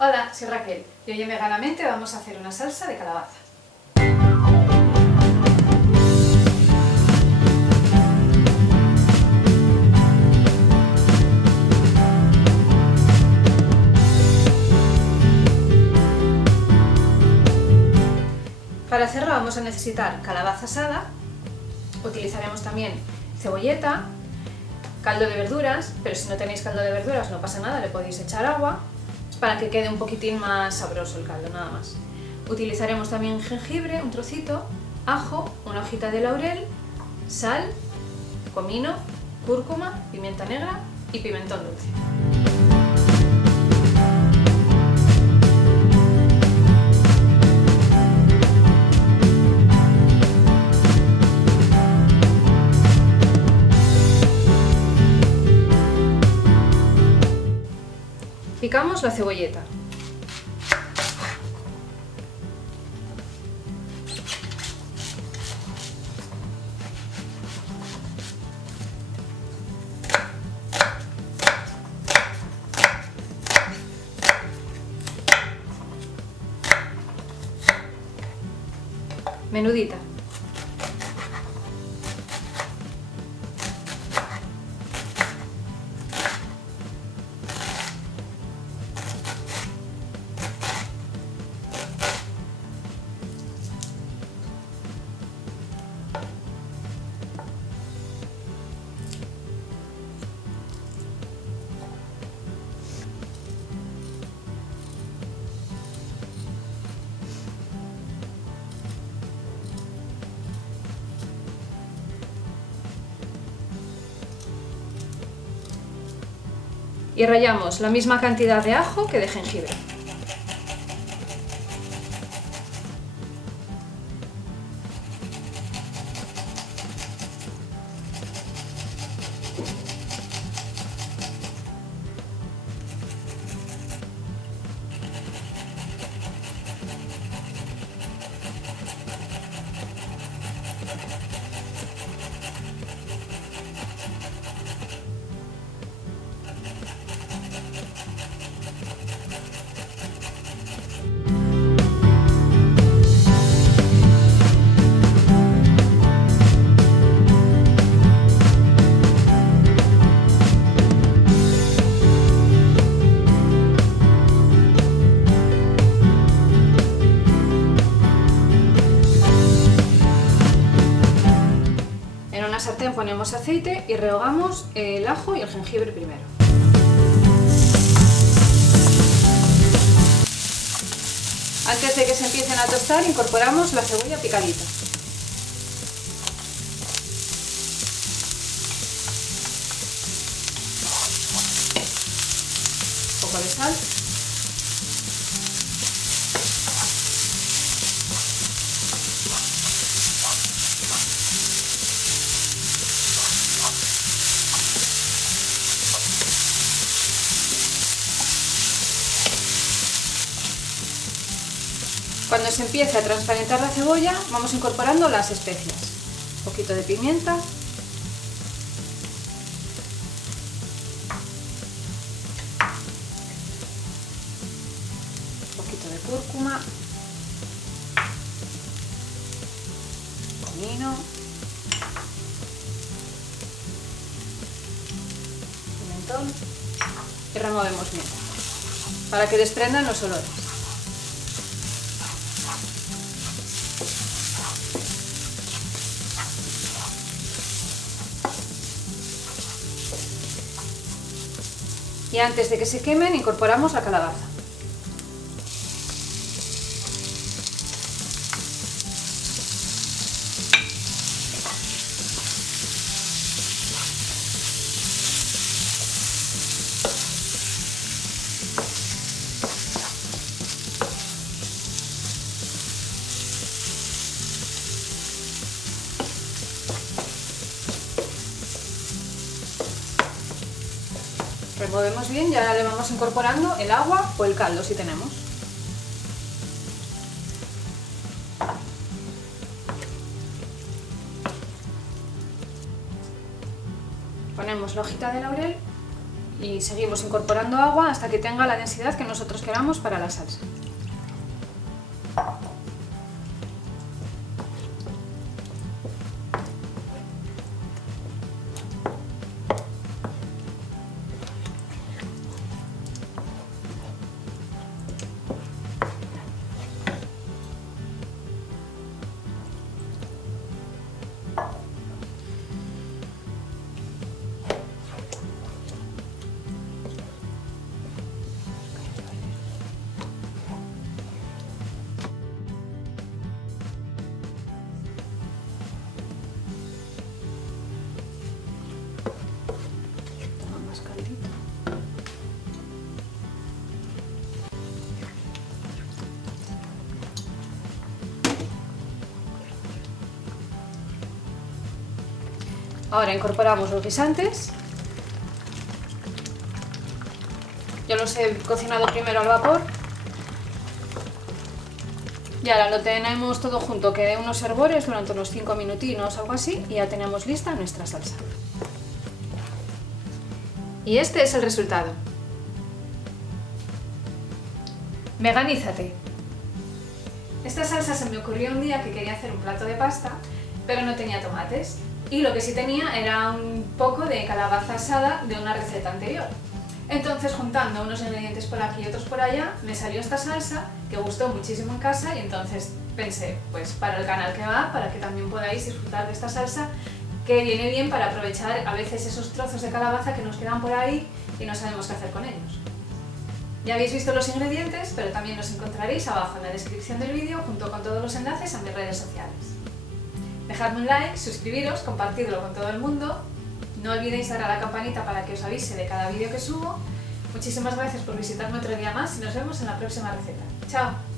Hola, soy Raquel y hoy en Veganamente vamos a hacer una salsa de calabaza. Para hacerlo vamos a necesitar calabaza asada, utilizaremos también cebolleta, caldo de verduras, pero si no tenéis caldo de verduras no pasa nada, le podéis echar agua para que quede un poquitín más sabroso el caldo, nada más. Utilizaremos también jengibre, un trocito, ajo, una hojita de laurel, sal, comino, cúrcuma, pimienta negra y pimentón dulce. Picamos la cebolleta. Menudita. Y rallamos la misma cantidad de ajo que de jengibre. En una sartén ponemos aceite y rehogamos el ajo y el jengibre primero. Antes de que se empiecen a tostar incorporamos la cebolla picadita. Un poco de sal. Cuando se empiece a transparentar la cebolla, vamos incorporando las especias. Un poquito de pimienta, un poquito de cúrcuma, comino, pimentón y removemos bien para que desprendan los olores. Y antes de que se quemen incorporamos la calabaza. Removemos bien y ahora le vamos incorporando el agua o el caldo si tenemos. Ponemos la hojita de laurel y seguimos incorporando agua hasta que tenga la densidad que nosotros queramos para la salsa. Más caldito. Ahora incorporamos los guisantes. Yo los he cocinado primero al vapor. Y ahora lo tenemos todo junto, que dé unos hervores durante unos 5 minutinos, algo así, y ya tenemos lista nuestra salsa. Y este es el resultado. Veganízate. Esta salsa se me ocurrió un día que quería hacer un plato de pasta, pero no tenía tomates. Y lo que sí tenía era un poco de calabaza asada de una receta anterior. Entonces, juntando unos ingredientes por aquí y otros por allá, me salió esta salsa que gustó muchísimo en casa y entonces pensé, pues para el canal que va, para que también podáis disfrutar de esta salsa, que viene bien para aprovechar a veces esos trozos de calabaza que nos quedan por ahí y no sabemos qué hacer con ellos. Ya habéis visto los ingredientes, pero también los encontraréis abajo en la descripción del vídeo junto con todos los enlaces a mis redes sociales. Dejadme un like, suscribiros, compartidlo con todo el mundo. No olvidéis dar a la campanita para que os avise de cada vídeo que subo. Muchísimas gracias por visitarme otro día más y nos vemos en la próxima receta. ¡Chao!